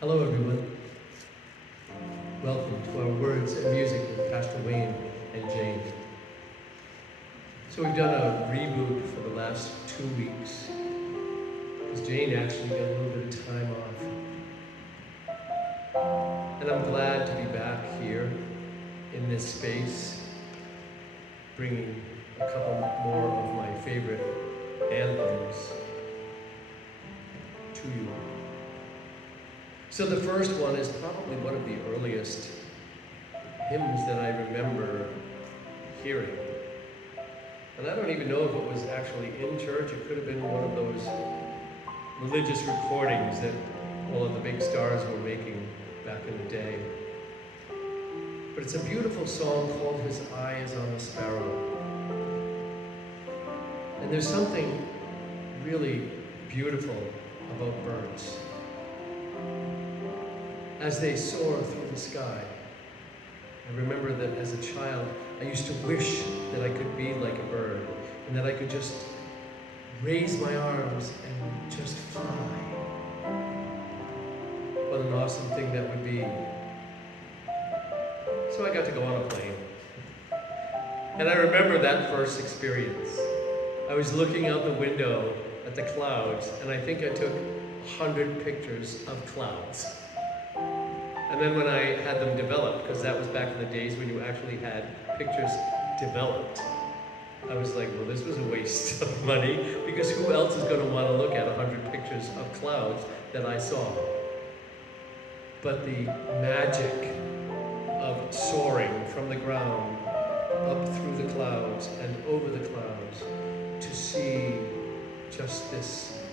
Hello everyone. Welcome to our Words and Music with Pastor Wayne and Jane. So we've done a reboot for the last 2 weeks, because Jane actually got a little bit of time off. And I'm glad to be back here in this space, bringing a couple more of my favorite anthems to you. So the first one is probably one of the earliest hymns that I remember hearing. And I don't even know if it was actually in church. It could have been one of those religious recordings that all of the big stars were making back in the day. But it's a beautiful song called "His Eye is on the Sparrow." And there's something really beautiful about birds. As they soar through the sky. I remember that as a child, I used to wish that I could be like a bird and that I could just raise my arms and just fly. What an awesome thing that would be. So I got to go on a plane. And I remember that first experience. I was looking out the window at the clouds, and I think I took 100 pictures of clouds. And then when I had them developed, because that was back in the days when you actually had pictures developed, I was like, well, this was a waste of money, because who else is going to want to look at 100 pictures of clouds that I saw? But the magic of soaring from the ground up through the clouds and over the clouds to see just this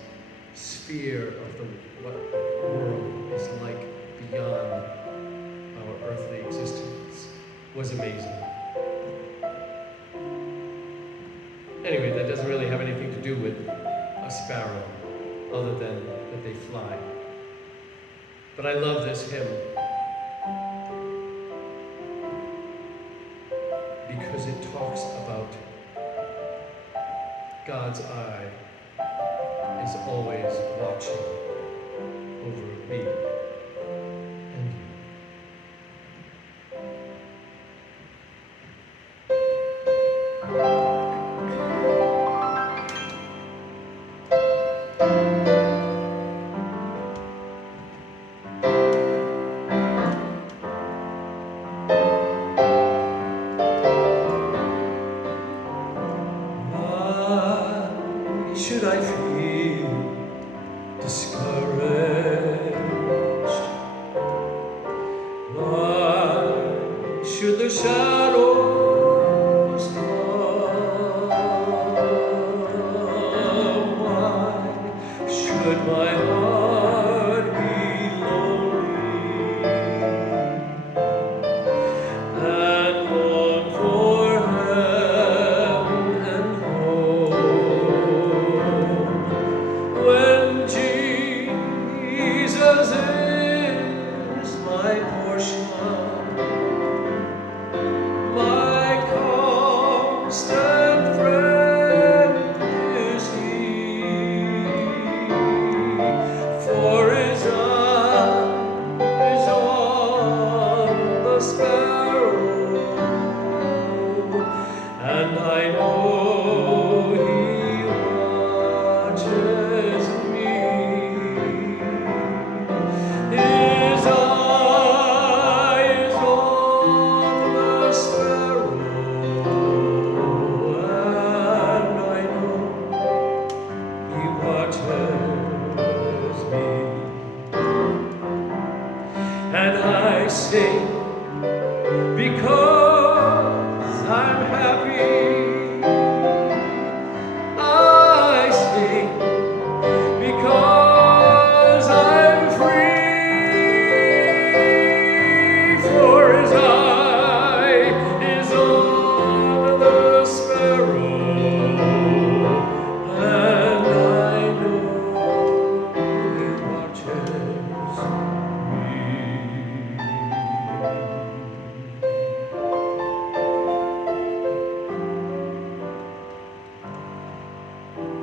sphere of what the world is like beyond our earthly existence was amazing. Anyway, that doesn't really have anything to do with a sparrow, other than that they fly. But I love this hymn because it talks about God's eye is always watching over me. Should I feel discouraged? Why should the shadows come? Why should my heart be lonely and long for heaven and home? When Jesus is my portion, my constant friend is He, for His eye is on the sparrow, and I know He watches me. His eye is on the sparrow, and I know He watches me. And I sing because I'm happy. I sing because I'm free, for His eye is on the sparrow, and I know He watches me.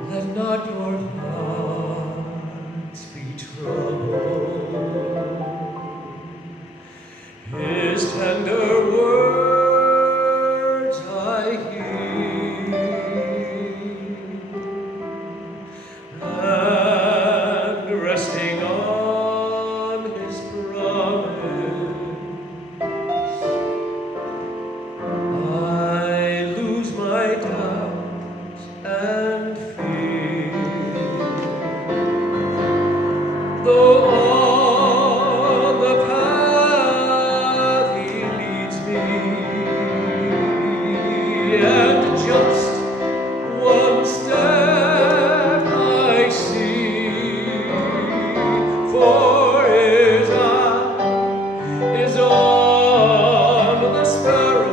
Let not your hearts be troubled. tender words I hear, and resting on his promise, I lose my doubts and fear. Though on the path he leads me, and just one step I see, for his eye is on the sparrow,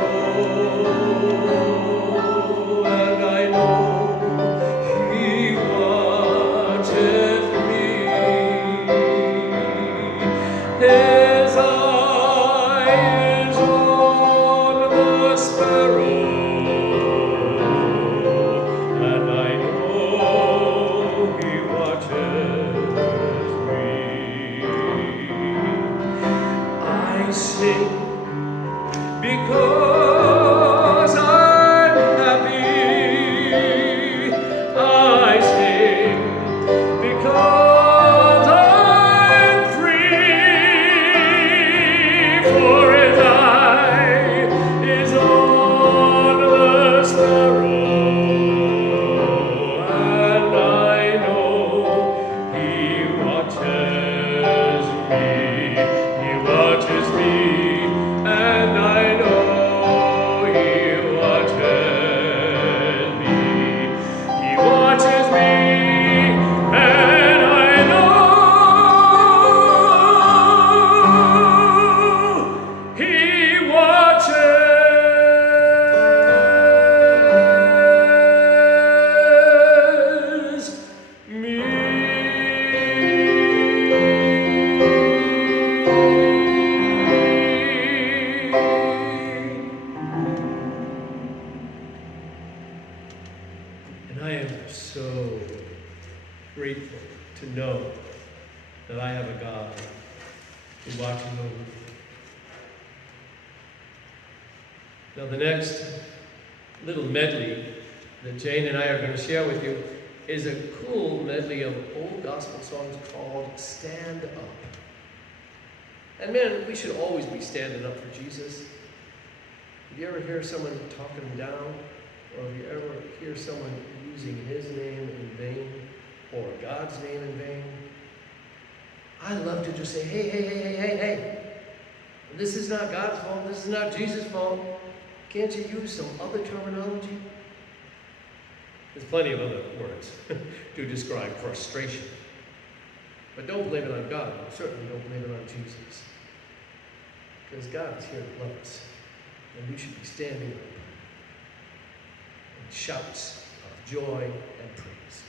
and I know he watches me. His eye is on the sparrow, and I know he watches me. I sing because I'm happy. I sing because I'm free. For his eye is on the sparrow, and I know he watches me. He watches me, and I know he watches me. He watches me, and I know he watches me. And I am so grateful to know that I have a God who watches over me. Now, the next little medley that Jane and I are going to share with you is a cool medley of old gospel songs called Stand Up. And man, we should always be standing up for Jesus. Have you ever hear someone talking him down? Or have you ever hear someone using his name in vain or God's name in vain? I love to just say, hey, hey, hey, hey, hey, hey. This is not God's fault. This is not Jesus' fault. Can't you use some other terminology? There's plenty of other words to describe frustration. But don't blame it on God. Certainly don't blame it on Jesus. Because God is here to love us. And we should be standing up in shouts of joy and praise.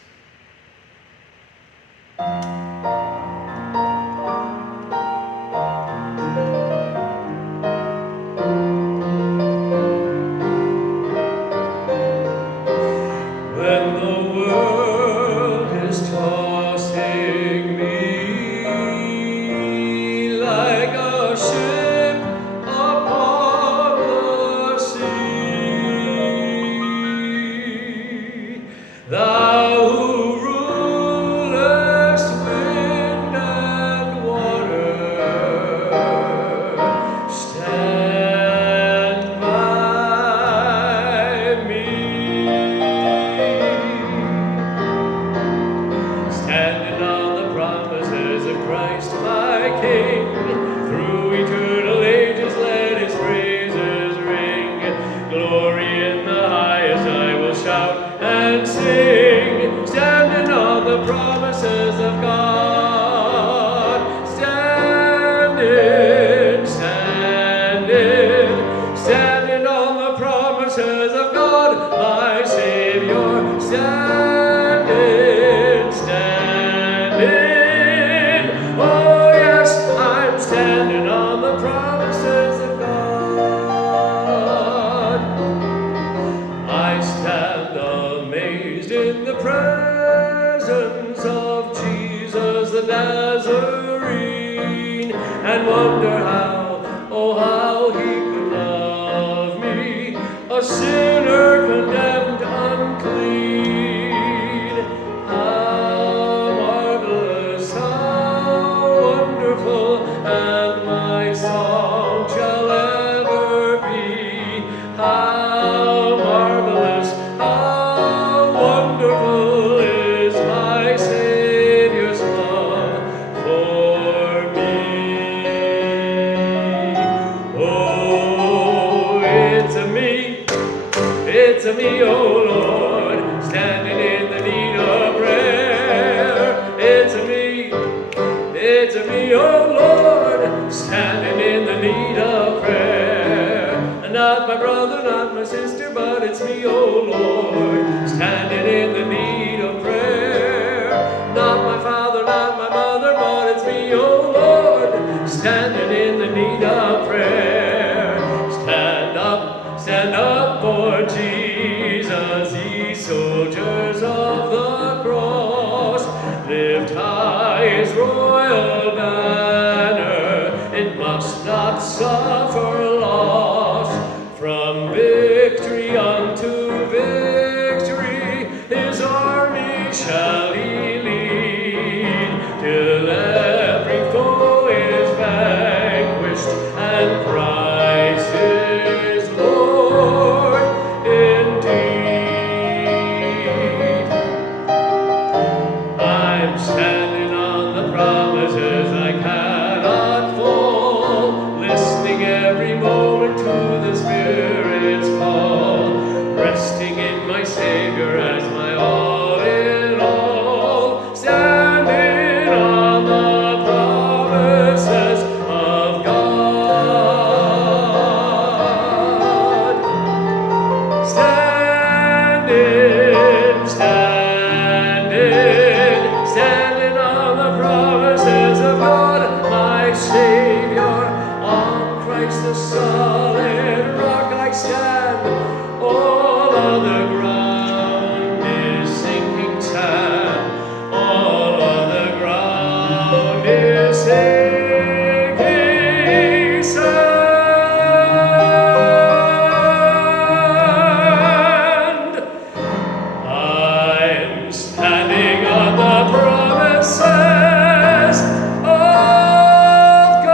When the world is tossing me like a ship upon the sea, thou who rulest wind and water, stand by me. Standing on the promises of Christ my King, through eternal ages let his praises ring. Glory in the highest I will shout and sing, standing on the promises of God. Standing, standing, standing on the promises of God, my Savior. Standing, standing, oh yes, I'm standing on the promises of God. I stand amazed in the presence of Jesus the Nazarene, and wonder how, oh how he a sinner condemned unclean. How marvelous, how wonderful, and my song shall ever be. How marvelous, how wonderful is my Savior's love for me. Oh, it's a me, oh Lord, standing in the need of prayer. It's a me, oh Lord, standing in the need of prayer. And not my brother, not my sister, but it's me, oh Lord, standing in the need of prayer. Not my father, not my mother, but it's me, oh Lord, standing in the need of prayer. Stand up for Jesus, ye soldiers of the cross. Lift high his royal banner, it must not suffer loss. From victory unto victory, his army shall he lead, till every foe is vanquished and Christ is Lord indeed. I'm standing on the promises I cannot fall, listening every moment to the Spirit's call, resting in my Savior as my all in all, standing on the promises of God. Standing on the promises of God, my Savior, on Christ the solid rock I stand. All other ground is sinking sand. All other ground is sinking sand. I'm standing on the promises of God.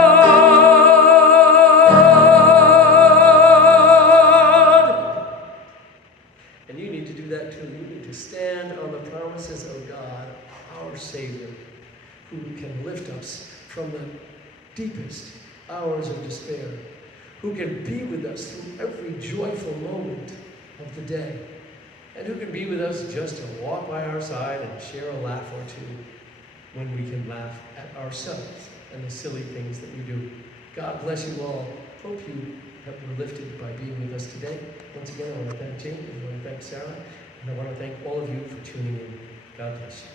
And you need to do that too. You need to stand on the promises of God, our Savior, who can lift us from the deepest hours of despair, who can be with us through every joyful moment of the day, and who can be with us just to walk by our side and share a laugh or two when we can laugh at ourselves and the silly things that we do. God bless you all. Hope you were lifted by being with us today. Once again, I want to thank Jane, and I want to thank Sara, and I want to thank all of you for tuning in. God bless you.